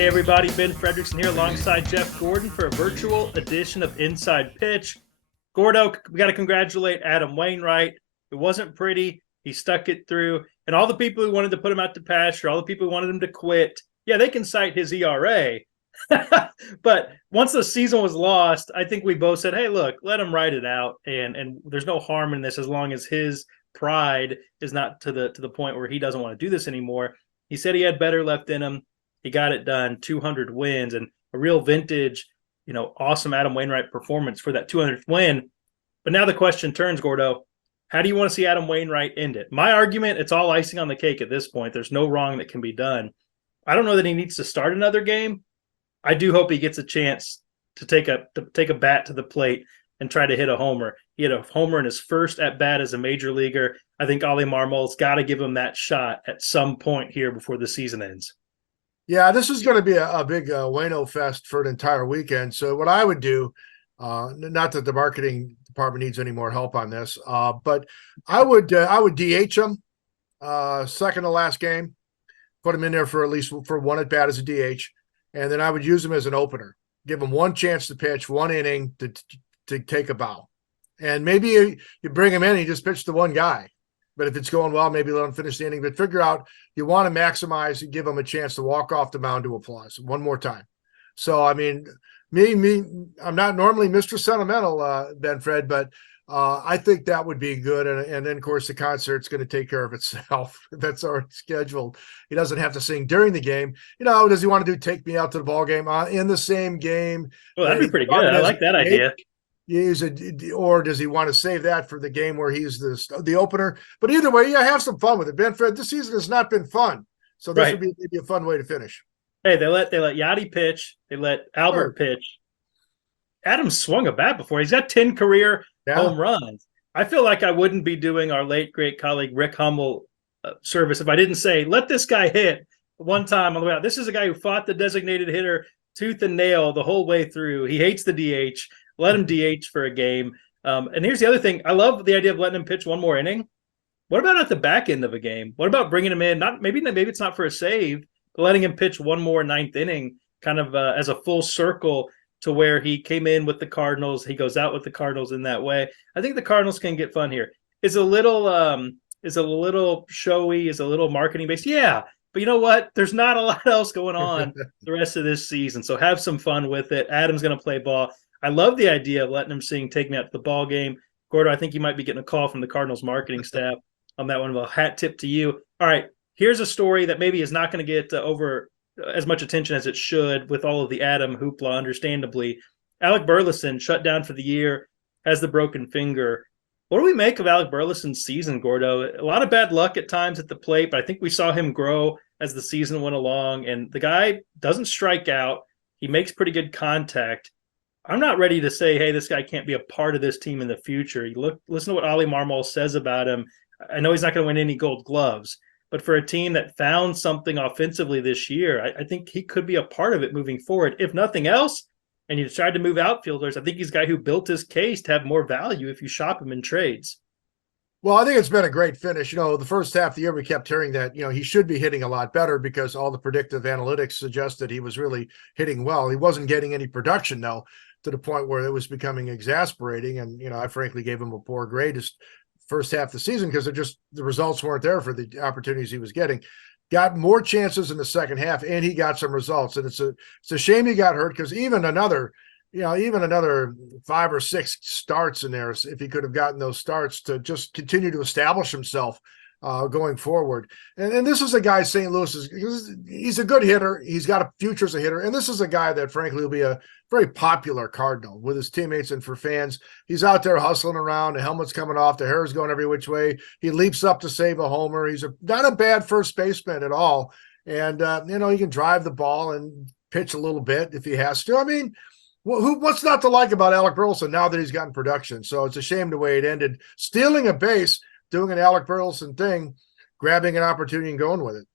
Hey everybody, Ben Frederickson here alongside Jeff Gordon for a virtual edition of Inside Pitch. Gordo, we got to congratulate Adam Wainwright. It wasn't pretty. He stuck it through. And all the people who wanted to put him out to pasture, all the people who wanted him to quit, yeah, they can cite his ERA. But once the season was lost, I think we both said, hey, look, let him ride it out. And there's no harm in this as long as his pride is not to the point where he doesn't want to do this anymore. He said he had better left in him. He got it done, 200 wins, and a real vintage, awesome Adam Wainwright performance for that 200th win. But now the question turns, Gordo, how do you want to see Adam Wainwright end it? My argument, it's all icing on the cake at this point. There's no wrong that can be done. I don't know that he needs to start another game. I do hope he gets a chance to take a bat to the plate and try to hit a homer. He had a homer in his first at bat as a major leaguer. I think Ollie Marmol's got to give him that shot at some point here before the season ends. Yeah, this is going to be a big Wayno fest for an entire weekend. So what I would do, not that the marketing department needs any more help on this, but I would DH him second to last game, put him in there for at least for one at bat as a DH, and then I would use him as an opener, give him one chance to pitch, one inning to take a bow, and maybe you bring him in and you just pitch to one guy. But if it's going well, maybe let him finish the inning. But figure out you want to maximize and give him a chance to walk off the mound to applause one more time. So, I mean, I'm not normally Mr. Sentimental, Ben Fred, but I think that would be good. And then, of course, the concert's going to take care of itself. That's already scheduled. He doesn't have to sing during the game. Does he want to do Take Me Out to the Ball Game in the same game? Well, that'd be pretty good. I like that idea. Or does he want to save that for the game where he's the opener? But either way, have some fun with it. Ben Fred, this season has not been fun, so this would be maybe a fun way to finish. Hey, they let Yachty pitch. They let Albert pitch. Adam swung a bat before. He's got 10 career home runs. I feel like I wouldn't be doing our late great colleague Rick Hummel service if I didn't say let this guy hit one time on the way out. This is a guy who fought the designated hitter tooth and nail the whole way through. He hates the DH. Let him DH for a game. And here's the other thing. I love the idea of letting him pitch one more inning. What about at the back end of a game? What about bringing him in? Maybe it's not for a save, but letting him pitch one more ninth inning kind of as a full circle to where he came in with the Cardinals. He goes out with the Cardinals in that way. I think the Cardinals can get fun here. Is a little showy, is a little marketing based. Yeah. But you know what? There's not a lot else going on the rest of this season. So have some fun with it. Adam's going to play ball. I love the idea of letting him sing Take Me Out to the Ball Game. Gordo, I think you might be getting a call from the Cardinals marketing staff on that one. Well, hat tip to you. All right, here's a story that maybe is not going to get over as much attention as it should with all of the Adam hoopla, understandably. Alec Burleson shut down for the year, has the broken finger. What do we make of Alec Burleson's season, Gordo? A lot of bad luck at times at the plate, but I think we saw him grow as the season went along, and the guy doesn't strike out. He makes pretty good contact. I'm not ready to say, hey, this guy can't be a part of this team in the future. Listen to what Ollie Marmol says about him. I know he's not going to win any gold gloves, but for a team that found something offensively this year, I think he could be a part of it moving forward. If nothing else, and you tried to move outfielders, I think he's a guy who built his case to have more value if you shop him in trades. Well, I think it's been a great finish. The first half of the year, we kept hearing that, he should be hitting a lot better because all the predictive analytics suggested he was really hitting well. He wasn't getting any production, though, to the point where it was becoming exasperating. And, I frankly gave him a poor grade this first half of the season because the results weren't there for the opportunities he was getting. Got more chances in the second half, and he got some results. And it's a shame he got hurt because even another 5 or 6 starts in there, if he could have gotten those starts to just continue to establish himself going forward. And this is a guy, St. Louis he's a good hitter. He's got a future as a hitter. And this is a guy that frankly will be a very popular Cardinal with his teammates and for fans. He's out there hustling around. The helmet's coming off. The hair's going every which way. He leaps up to save a homer. He's not a bad first baseman at all. And, he can drive the ball and pitch a little bit if he has to. I mean, what's not to like about Alec Burleson now that he's gotten production? So it's a shame the way it ended. Stealing a base, doing an Alec Burleson thing, grabbing an opportunity and going with it.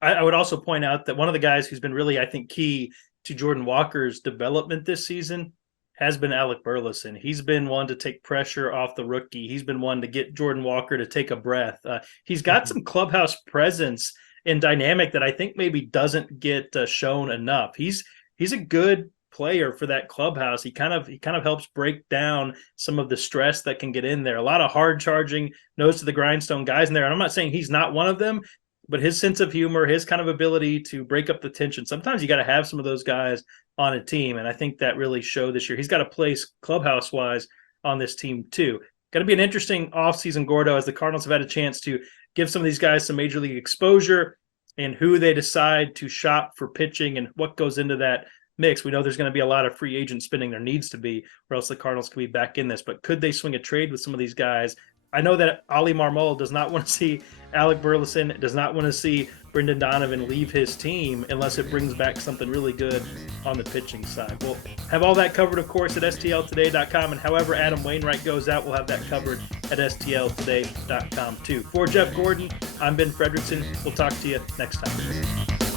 I would also point out that one of the guys who's been really, I think, key to Jordan Walker's development this season has been Alec Burleson. He's been one to take pressure off the rookie. He's been one to get Jordan Walker to take a breath. He's got some clubhouse presence and dynamic that I think maybe doesn't get shown enough. He's a good player for that clubhouse. He kind of helps break down some of the stress that can get in there. A lot of hard charging, nose to the grindstone guys in there. And I'm not saying he's not one of them, but his sense of humor, his kind of ability to break up the tension. Sometimes you got to have some of those guys on a team. And I think that really showed this year. He's got a place clubhouse wise on this team too. Going to be an interesting offseason, Gordo, as the Cardinals have had a chance to give some of these guys some major league exposure and who they decide to shop for pitching and what goes into that mix. We know there's going to be a lot of free agent spending. There needs to be, or else the Cardinals could be back in this. But could they swing a trade with some of these guys? I know that Ali Marmol does not want to see Alec Burleson, does not want to see Brendan Donovan leave his team unless it brings back something really good on the pitching side. We'll have all that covered, of course, at stltoday.com. And however Adam Wainwright goes out, we'll have that covered at stltoday.com too. For Jeff Gordon, I'm Ben Frederickson. We'll talk to you next time.